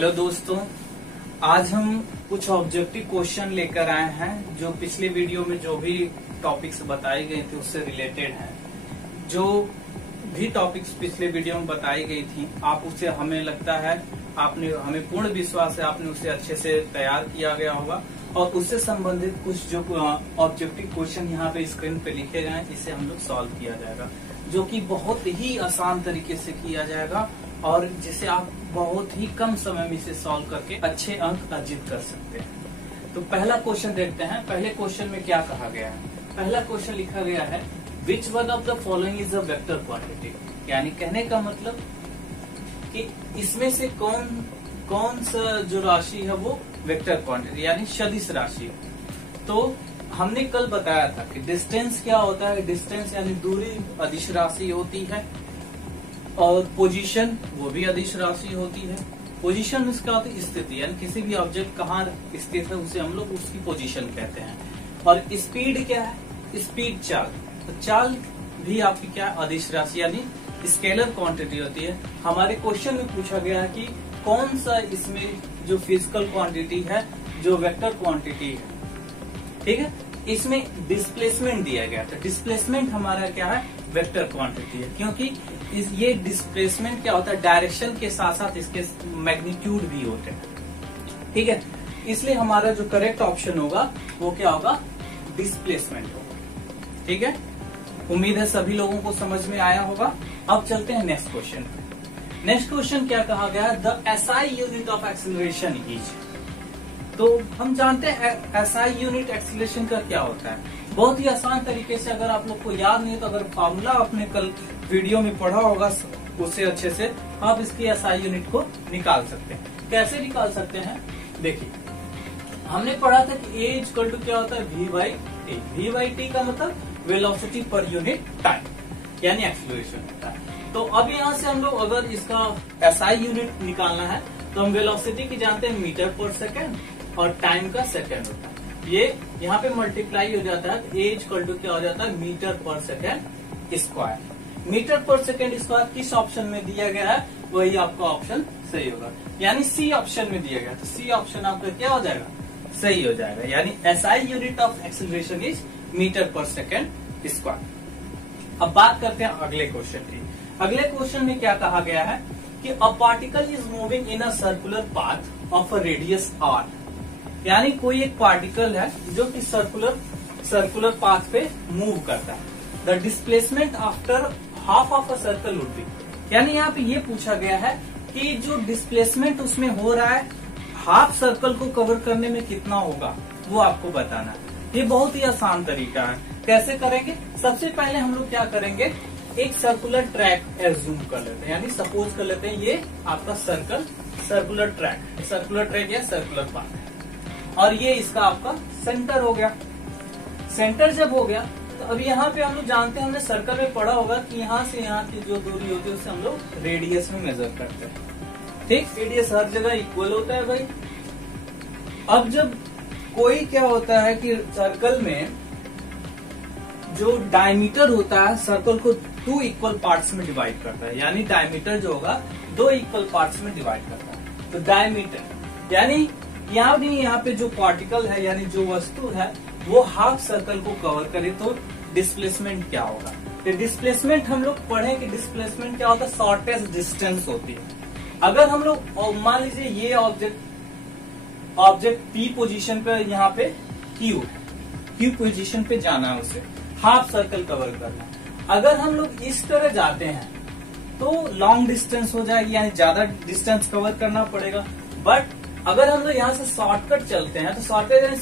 Hello दोस्तों, आज हम कुछ ऑब्जेक्टिव क्वेश्चन लेकर आए हैं जो पिछले वीडियो में जो भी टॉपिक्स बताए गए थे उससे रिलेटेड हैं। जो भी टॉपिक्स पिछले वीडियो में बताई गई थी आप उसे, हमें लगता है आपने, हमें पूर्ण विश्वास है आपने उसे अच्छे से तैयार किया गया होगा और उससे संबंधित कुछ जो ऑब्जेक्टिव क्वेश्चन यहाँ पे स्क्रीन पे लिखे गए हैं इसे हम लोग सॉल्व किया जाएगा, जो कि बहुत ही आसान तरीके से किया जाएगा और जिसे आप बहुत ही कम समय में इसे सॉल्व करके अच्छे अंक अर्जित कर सकते हैं। तो पहला क्वेश्चन देखते हैं। पहले क्वेश्चन में क्या कहा गया है। पहला क्वेश्चन लिखा गया है which one of the following is a vector quantity, यानी कहने का मतलब कि इसमें से कौन सा जो राशि है वो वेक्टर क्वांटिटी यानी सदिश राशि है। तो हमने कल बताया था कि डिस्टेंस क्या होता है। डिस्टेंस यानी दूरी अदिश राशि होती है और पोजीशन वो भी अदिश राशि होती है। पोजीशन इसका होता है स्थिति, यानी किसी भी ऑब्जेक्ट कहाँ स्थित है उसे हम लोग उसकी पोजीशन कहते हैं। और स्पीड क्या है, स्पीड चाल, तो चाल भी आपकी क्या है अदिश राशि यानी स्केलर क्वांटिटी होती है। हमारे क्वेश्चन में पूछा गया है कि कौन सा इसमें जो फिजिकल क्वांटिटी है जो वेक्टर क्वांटिटी है, ठीक है। इसमें डिस्प्लेसमेंट दिया गया था। डिस्प्लेसमेंट हमारा क्या है वेक्टर क्वांटिटी है, क्योंकि ये डिस्प्लेसमेंट क्या होता है डायरेक्शन के साथ साथ इसके मैग्नीट्यूड भी होते हैं, ठीक है। इसलिए हमारा जो करेक्ट ऑप्शन होगा वो क्या होगा, डिस्प्लेसमेंट होगा, ठीक है। उम्मीद है सभी लोगों को समझ में आया होगा। अब चलते हैं नेक्स्ट क्वेश्चन पे। नेक्स्ट क्वेश्चन क्या कहा गया है, the SI unit of acceleration is. तो हम जानते हैं एसआई यूनिट एक्सेलरेशन का क्या होता है। बहुत ही आसान तरीके से, अगर आप लोग को याद नहीं है तो अगर फॉर्मूला आपने कल वीडियो में पढ़ा होगा उससे अच्छे से आप इसकी एसआई यूनिट को निकाल सकते हैं। कैसे निकाल सकते हैं, देखिए हमने पढ़ा था कि ए इक्वल टू क्या होता है v by t. V by t का मतलब वेलोसिटी पर यूनिट टाइम यानी एक्सेलरेशन होता है। तो अब यहाँ से हम लोग अगर इसका एसआई यूनिट निकालना है तो हम वेलोसिटी की जानते हैं मीटर पर सेकेंड और टाइम का सेकेंड होता है। ये यहाँ पे मल्टीप्लाई हो जाता है, ए इक्वल टू क्या हो जाता है metre per second square. Metre per second square किस ऑप्शन में दिया गया है वही आपका ऑप्शन सही होगा, यानी सी ऑप्शन में दिया गया। तो सी ऑप्शन आपका क्या हो जाएगा, सही हो जाएगा। यानी SI unit of acceleration is metre per second square. अब बात करते हैं अगले क्वेश्चन की। अगले क्वेश्चन में क्या कहा गया है कि a particle is moving in a circular path of a radius R, यानी कोई एक पार्टिकल है जो कि सर्कुलर पाथ पे मूव करता है। The displacement after half of a circle would be, यानी यहाँ पे ये पूछा गया है कि जो डिस्प्लेसमेंट उसमें हो रहा है हाफ सर्कल को कवर करने में कितना होगा वो आपको बताना है। ये बहुत ही आसान तरीका है। कैसे करेंगे, सबसे पहले हम लोग क्या करेंगे, एक सर्कुलर ट्रैक एज्यूम कर लेते हैं, यानी सपोज कर लेते हैं ये आपका सर्कुलर ट्रैक या सर्कुलर पाथ है और ये इसका आपका सेंटर हो गया। सेंटर जब हो गया तो अब यहाँ पे हम लोग जानते हैं, हमने सर्कल में पढ़ा होगा कि यहाँ से यहाँ की जो दूरी होती है उसे हम लोग रेडियस में मेजर करते हैं, ठीक। रेडियस हर जगह इक्वल होता है भाई। अब जब कोई क्या होता है कि सर्कल में जो डायमीटर होता है सर्कल को 2 इक्वल पार्ट्स में डिवाइड करता है, यानी डायमीटर जो होगा 2 इक्वल पार्ट्स में डिवाइड करता है। तो डायमीटर यानी यहाँ पे जो पार्टिकल है यानी जो वस्तु है वो हाफ सर्कल को कवर करे तो डिस्प्लेसमेंट क्या होगा। तो डिस्प्लेसमेंट हम लोग पढ़े कि डिस्प्लेसमेंट क्या होता है, शॉर्टेस्ट डिस्टेंस होती है। अगर हम लोग मान लीजिए ये ऑब्जेक्ट पी पोजीशन पे, यहाँ पे क्यू पोजीशन पे जाना है, उसे हाफ सर्कल कवर करना है। अगर हम लोग इस तरह जाते हैं तो लॉन्ग डिस्टेंस हो जाएगी, यानी ज्यादा डिस्टेंस कवर करना पड़ेगा। बट अगर हम लोग यहाँ से शॉर्टकट चलते हैं तो शॉर्टकट यानी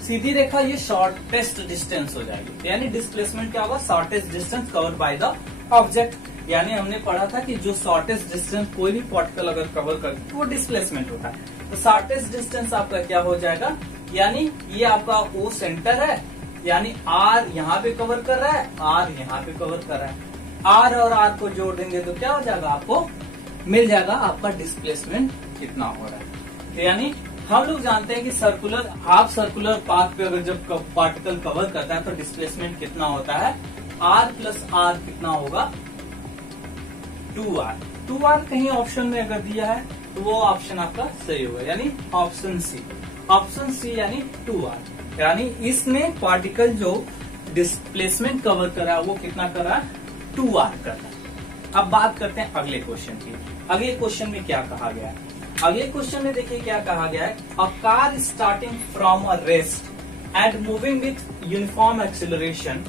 सीधी रेखा ये शॉर्टेस्ट डिस्टेंस हो जाएगी। यानी डिस्प्लेसमेंट क्या होगा, shortest distance covered by the object. यानी हमने पढ़ा था कि जो शॉर्टेस्ट डिस्टेंस कोई भी पार्टिकल अगर कवर करते वो डिस्प्लेसमेंट होता है। तो शॉर्टेस्ट डिस्टेंस आपका क्या हो जाएगा, यानी ये आपका ओ सेंटर है, यानी आर यहाँ पे कवर कर रहा है, आर यहाँ पे कवर कर रहा है। आर और आर को जोड़ देंगे तो क्या हो जाएगा, आपको मिल जाएगा आपका डिस्प्लेसमेंट कितना हो रहा है। तो यानी हम लोग जानते हैं कि हाफ सर्कुलर पाथ पे अगर जब पार्टिकल कवर करता है तो डिस्प्लेसमेंट कितना होता है, आर प्लस आर कितना होगा 2r। 2r कहीं ऑप्शन में अगर दिया है तो वो ऑप्शन आपका सही होगा, यानी ऑप्शन सी। ऑप्शन सी यानी 2r, यानी इसने पार्टिकल जो डिस्प्लेसमेंट कवर करा वो कितना करा, 2r करा। अब बात करते हैं अगले क्वेश्चन की। अगले क्वेश्चन में क्या कहा गया है? अगले क्वेश्चन में देखिए क्या कहा गया है, a car starting from a rest and moving with uniform acceleration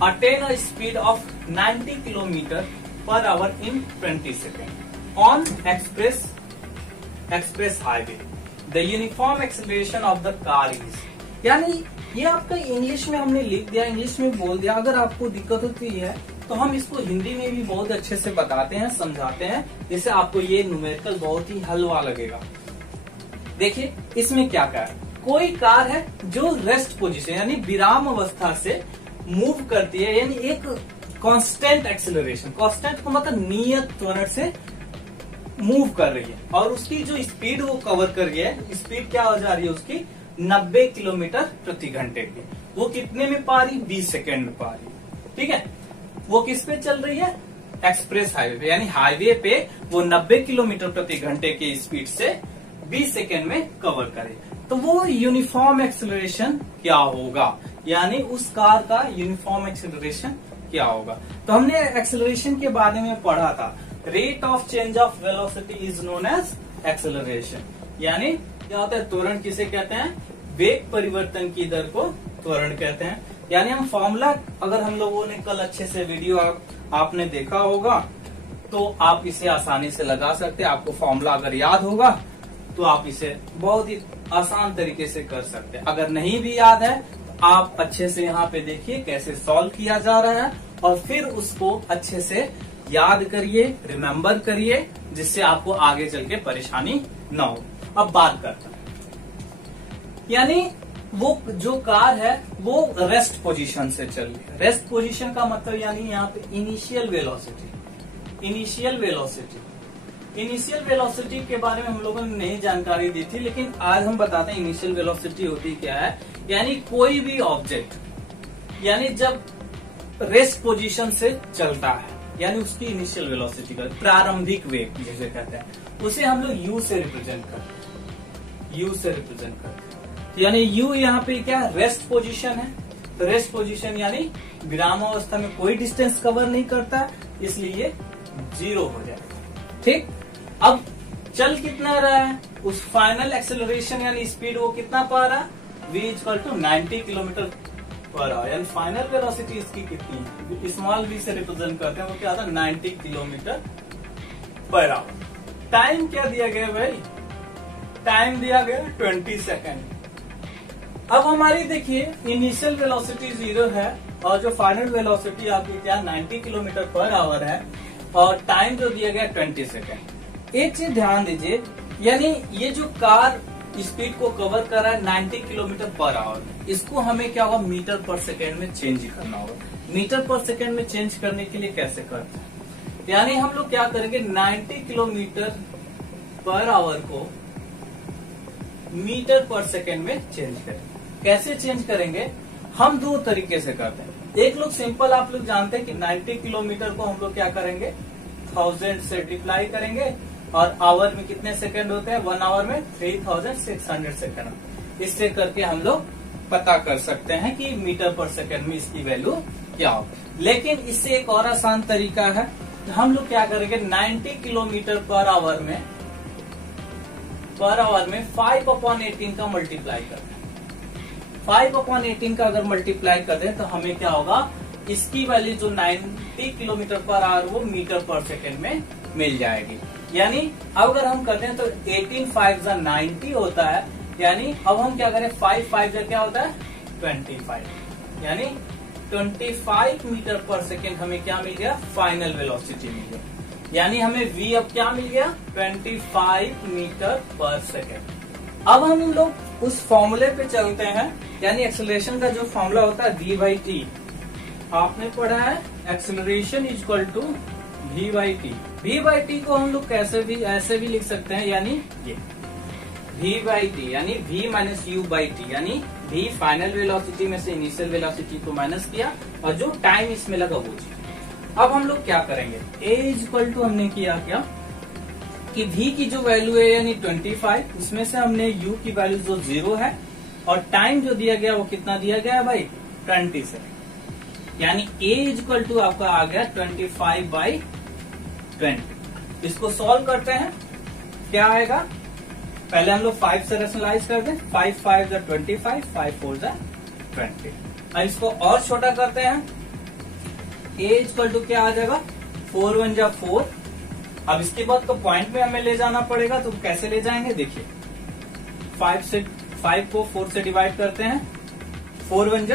attain a speed of 90 km per hour in 20 seconds on express highway. The uniform acceleration of the car is, यानी ये आपका English में हमने लिख दिया, English में बोल दिया। अगर आपको दिक्कत होती है तो हम इसको हिंदी में भी बहुत अच्छे से बताते हैं, समझाते हैं, जिससे आपको ये न्यूमेरिकल बहुत ही हलवा लगेगा। देखिए इसमें क्या कहा है, कोई कार है जो रेस्ट पोजीशन यानी विराम अवस्था से मूव करती है, यानी एक कांस्टेंट एक्सेलरेशन, कांस्टेंट को मतलब नियत त्वरण से मूव कर रही है, और उसकी जो स्पीड वो कवर कर गया है, स्पीड क्या हो जा रही है उसकी 90 किलोमीटर प्रति घंटे की। वो कितने में पा रही, 20 सेकेंड में पा रही, ठीक है। वो किस पे चल रही है, एक्सप्रेस हाईवे पे, यानी हाईवे पे वो 90 किलोमीटर प्रति घंटे की स्पीड से 20 सेकेंड में कवर करे। तो वो यूनिफॉर्म एक्सेलरेशन क्या होगा, यानी उस कार का यूनिफॉर्म एक्सेलरेशन क्या होगा। तो हमने एक्सेलरेशन के बारे में पढ़ा था, rate of change of velocity is known as acceleration, यानी क्या होता है, त्वरण किसे कहते हैं, वेग परिवर्तन की दर को त्वरण कहते हैं। यानी हम फॉर्मूला, अगर हम लोगों ने कल अच्छे से वीडियो आपने देखा होगा तो आप इसे आसानी से लगा सकते हैं। आपको फॉर्मूला अगर याद होगा तो आप इसे बहुत ही आसान तरीके से कर सकते हैं। अगर नहीं भी याद है तो आप अच्छे से यहाँ पे देखिए कैसे सॉल्व किया जा रहा है, और फिर उसको अच्छे से याद करिए, रिमेम्बर करिए, जिससे आपको आगे चल के परेशानी न हो। अब बात करते हैं, यानी वो जो कार है वो रेस्ट पोजीशन से चल रही है। रेस्ट पोजीशन का मतलब यानी यहाँ पे initial velocity, initial velocity, initial velocity के बारे में हम लोगों ने नहीं जानकारी दी थी, लेकिन आज हम बताते हैं इनिशियल वेलोसिटी होती क्या है। यानी कोई भी ऑब्जेक्ट, यानी जब रेस्ट पोजीशन से चलता है, यानी उसकी इनिशियल वेलोसिटी का प्रारंभिक वेग जिसे कहते हैं, उसे हम लोग यू से रिप्रेजेंट करते हैं, यू से रिप्रेजेंट करते हैं। यानी यू यहाँ पे क्या, रेस्ट पोजीशन है। तो रेस्ट पोजीशन यानी विराम अवस्था में कोई डिस्टेंस कवर नहीं करता, इसलिए 0 हो जाएगा, ठीक। अब चल कितना रहा है, उस फाइनल एक्सेलरेशन यानी स्पीड वो कितना पा रहा है, v = 90 किलोमीटर पर आवर, यानी फाइनल वेलोसिटी इसकी कितनी है, स्मॉल v से रिप्रेजेंट करते हैं, वो क्या आता है 90 किलोमीटर पर आवर। टाइम क्या दिया गया भाई, टाइम दिया गया 20 सेकेंड। अब हमारी देखिए इनिशियल वेलोसिटी 0 है, और जो फाइनल वेलोसिटी आपकी क्या 90 किलोमीटर पर आवर है, और टाइम जो दिया गया 20 सेकेंड। एक चीज ध्यान दीजिए, यानी ये जो कार स्पीड को कवर कर रहा है 90 किलोमीटर पर आवर, इसको हमें क्या होगा, मीटर पर सेकेंड में चेंज करना होगा। मीटर पर सेकेंड में चेंज करने के लिए कैसे करते हैं, यानी हम लोग क्या करेंगे, 90 किलोमीटर पर आवर को मीटर पर सेकेंड में चेंज करेंगे। कैसे चेंज करेंगे, हम दो तरीके से करते हैं। एक लोग सिंपल, आप लोग जानते हैं कि 90 किलोमीटर को हम लोग क्या करेंगे, 1000 से मल्टीप्लाई करेंगे, और आवर में कितने सेकंड होते हैं, 1 आवर में 3600 सेकंड। इससे करके हम लोग पता कर सकते हैं कि मीटर पर सेकंड में इसकी वैल्यू क्या हो। लेकिन इससे एक और आसान तरीका है, हम लोग क्या करेंगे, 90 किलोमीटर पर आवर में 5/18 का मल्टीप्लाई करते हैं। 5/18 का अगर मल्टीप्लाई कर दें तो हमें क्या होगा, इसकी वैल्यू जो 90 किलोमीटर पर आवर वो मीटर पर सेकेंड में मिल जाएगी। यानी अब अगर हम करते हैं तो 18 5 90 होता है, यानी अब हम क्या करें, 5 5 क्या होता है 25, यानी 25 मीटर पर सेकेंड हमें क्या मिल गया, फाइनल वेलोसिटी मिल गया। यानी हमें v अब क्या मिल गया, 25 मीटर पर सेकेंड। अब हम लोग उस फॉर्मूले पे चलते हैं, यानी एक्सेलरेशन का जो फॉर्मूला होता है v/t, आपने पढ़ा है, एक्सेलरेशन = v/t। v/t को हम लोग कैसे भी ऐसे भी लिख सकते हैं, यानी ये v/t यानी v - u/t, यानी v फाइनल वेलोसिटी में से इनिशियल वेलोसिटी को माइनस किया, और जो टाइम इसमें लगा वो चीज। अब हम लोग क्या करेंगे, a = हमने किया क्या कि v की जो वैल्यू है यानी 25, उसमें से हमने u की वैल्यू जो 0 है और टाइम जो दिया गया वो कितना दिया गया है भाई 20 सेकेंड, यानी a इक्वल टू आपका आ गया 25/20। इसको सॉल्व करते हैं, क्या आएगा, पहले हम लोग 5 से रेशनलाइज कर दें, 5 5 = 25, 5 4 = 20। अब इसको और छोटा करते हैं, a इक्वल टू क्या आ जाएगा 4 1 = 4। अब इसके बाद तो पॉइंट में हमें ले जाना पड़ेगा, तो कैसे ले जाएंगे देखिए, 5 को 4 से डिवाइड करते हैं, 4 1 =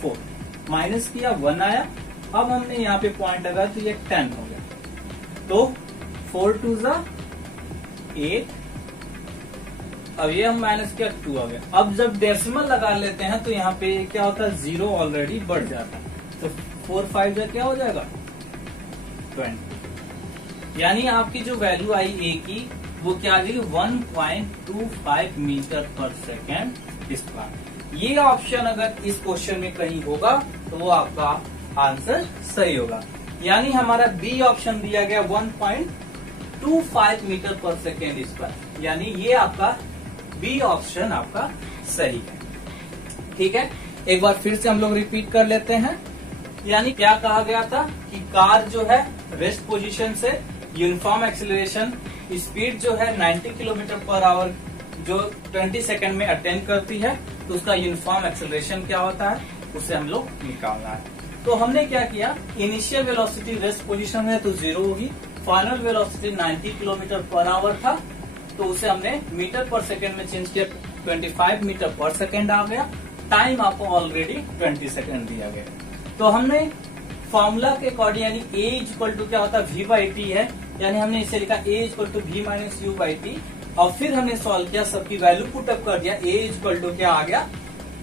4, माइनस किया 1 आया। अब हमने यहाँ पे पॉइंट लगा तो ये 10 हो गया, तो 4 2 = 8। अब ये हम माइनस किया 2 आ गया। अब जब डेसिमल लगा लेते हैं तो यहाँ पे क्या होता है 0 ऑलरेडी बढ़ जाता है, तो 4 5 क्या हो जाएगा 20, यानी आपकी जो वैल्यू आई ए की वो क्या आ गई 1.25 मीटर पर सेकेंड स्क्वायर। ये ऑप्शन अगर इस क्वेश्चन में कहीं होगा तो वो आपका आंसर सही होगा, यानी हमारा बी ऑप्शन दिया गया 1.25 मीटर पर सेकेंड स्क्वायर, यानी ये आपका बी ऑप्शन आपका सही है। ठीक है, एक बार फिर से हम लोग रिपीट कर लेते हैं, यानी क्या कहा गया था कि कार जो है रेस्ट पोजीशन से यूनिफॉर्म एक्सीलरेशन स्पीड जो है 90 किलोमीटर पर आवर जो 20 सेकंड में अटेन करती है, तो उसका यूनिफॉर्म एक्सीलरेशन क्या होता है उसे हम लोग निकालना है। तो हमने क्या किया, इनिशियल वेलोसिटी रेस्ट पोजीशन है तो 0 होगी, final velocity 90 kilometre per our था तो उसे हमने मीटर पर सेकेंड में चेंज किया, 25 मीटर पर सेकेंड आ गया। टाइम आपको ऑलरेडी 20 सेकेंड दिया गया, तो हमने फॉर्मूला के अकॉर्डिंग यानी a इक्वल टू क्या होता है v/t है, यानी हमने इसे लिखा a equal to v - u/t, और फिर हमने सॉल्व किया, सबकी वैल्यू पुट अप कर दिया, a इक्वल टू क्या आ गया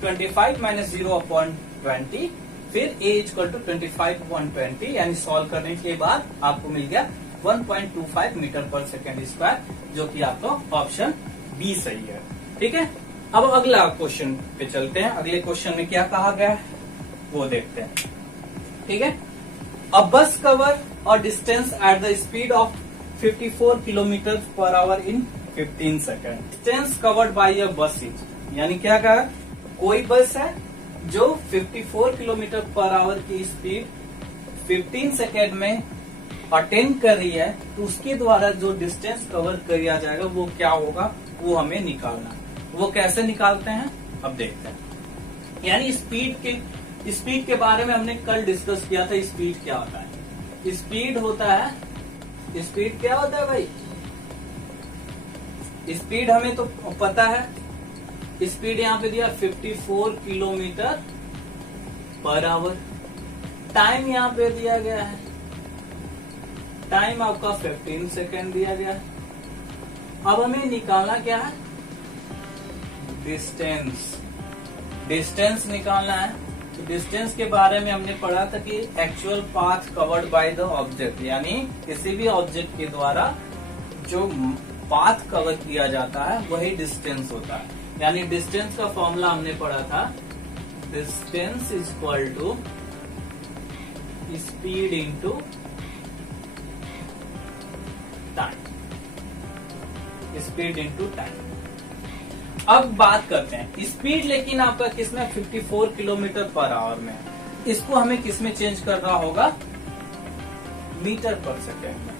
25 - 0/20, फिर a इक्वल टू 25/20, यानी सॉल्व करने के बाद आपको मिल गया 1.25 मीटर पर सेकेंड स्क्वायर, जो कि आपका ऑप्शन बी सही है। ठीक है, अब अगला क्वेश्चन पे चलते हैं। अगले क्वेश्चन में क्या कहा गया है वो देखते हैं। ठीक है, अ बस कवर और distance at the speed of 54 kilometre per hour in 15 second. Distance covered by a bus is, यानी क्या कहा, कोई बस है जो 54 किलोमीटर पर आवर की स्पीड 15 सेकेंड में अटेन कर रही है, तो उसके द्वारा जो डिस्टेंस कवर किया जाएगा वो क्या होगा, वो हमें निकालना है। वो कैसे निकालते हैं अब देखते हैं। यानी स्पीड के बारे में हमने कल डिस्कस किया था। स्पीड क्या होता है, स्पीड होता है, स्पीड क्या होता है भाई, स्पीड हमें तो पता है, स्पीड यहाँ पे दिया 54 किलोमीटर पर आवर। टाइम यहाँ पे दिया गया है, टाइम आपका 15 सेकेंड दिया गया है। अब हमें निकालना क्या है, डिस्टेंस निकालना है। तो डिस्टेंस के बारे में हमने पढ़ा था कि actual path covered by the object, यानी किसी भी ऑब्जेक्ट के द्वारा जो पाथ कवर किया जाता है वही डिस्टेंस होता है। यानी डिस्टेंस का फॉर्मूला हमने पढ़ा था, distance is equal to speed into time, speed into time. अब बात करते हैं स्पीड, लेकिन आपका किसमें 54 किलोमीटर पर आवर में, इसको हमें किसमें चेंज करना होगा, मीटर पर सेकेंड में।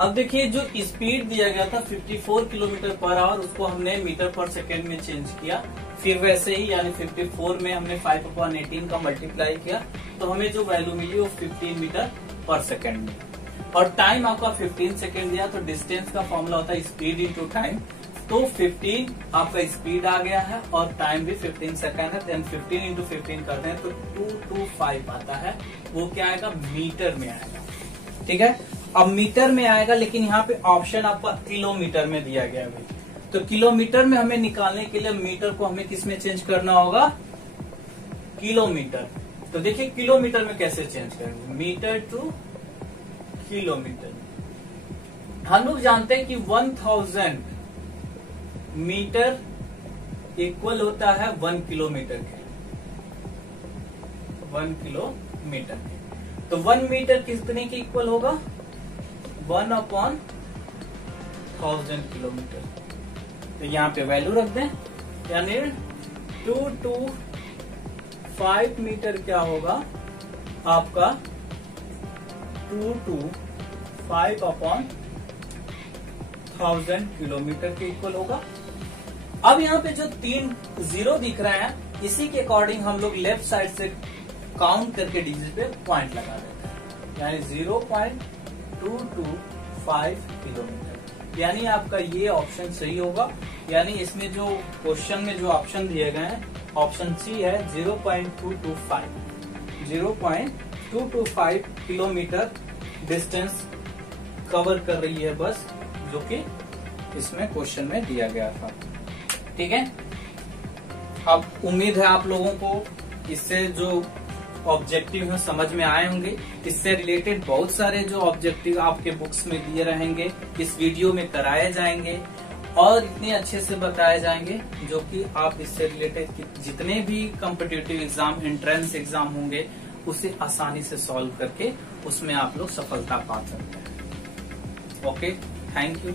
अब देखिए जो स्पीड दिया गया था 54 किलोमीटर पर आवर, उसको हमने मीटर पर सेकेंड में चेंज किया, फिर वैसे ही यानी 54 में हमने 5/18 का मल्टीप्लाई किया, तो हमें जो वैल्यू मिली वो 15 मीटर पर सेकेंड में। और टाइम आपका 15 सेकेंड दिया, तो डिस्टेंस का फॉर्मूला होता है स्पीड इंटू टाइम। तो 15 आपका स्पीड आ गया है और टाइम भी 15 सेकेंड है, देन 15 इंटू 15 करते हैं तो 225 आता है, वो क्या आएगा मीटर में आएगा। ठीक है, अब मीटर में आएगा, लेकिन यहाँ पे ऑप्शन आपका किलोमीटर में दिया गया है भाई। तो किलोमीटर में हमें निकालने के लिए मीटर को हमें किस में चेंज करना होगा, किलोमीटर। तो देखिए किलोमीटर में कैसे चेंज करेंगे, मीटर टू किलोमीटर। हम लोग जानते हैं कि 1000 मीटर इक्वल होता है 1 किलोमीटर के, 1 किलोमीटर के। तो 1 मीटर कितने के इक्वल होगा, 1/1000 1000 किलोमीटर। तो यहाँ पे वैल्यू रख दें, यानी 225 मीटर क्या होगा आपका 225/1000 किलोमीटर के इक्वल होगा। अब यहाँ पे जो 3 जीरो दिख रहा है, इसी के अकॉर्डिंग हम लोग लेफ्ट साइड से काउंट करके डिजिट पे पॉइंट लगा देते हैं, यानी 0.225 किलोमीटर, यानी आपका ये ऑप्शन सही होगा। यानी इसमें जो क्वेश्चन में जो ऑप्शन दिए गए हैं, ऑप्शन सी है 0.225 किलोमीटर डिस्टेंस कवर कर रही है बस, जो कि इसमें क्वेश्चन में दिया गया था। ठीक है, अब उम्मीद है आप लोगों को इससे जो ऑब्जेक्टिव है समझ में आए होंगे। इससे रिलेटेड बहुत सारे जो ऑब्जेक्टिव आपके बुक्स में दिए रहेंगे, इस वीडियो में कराए जाएंगे और इतने अच्छे से बताए जाएंगे जो कि आप इससे रिलेटेड जितने भी कॉम्पिटिटिव एग्जाम, एंट्रेंस एग्जाम होंगे, उसे आसानी से सॉल्व करके उसमें आप लोग सफलता पा सकते हैं। Okay, thank you.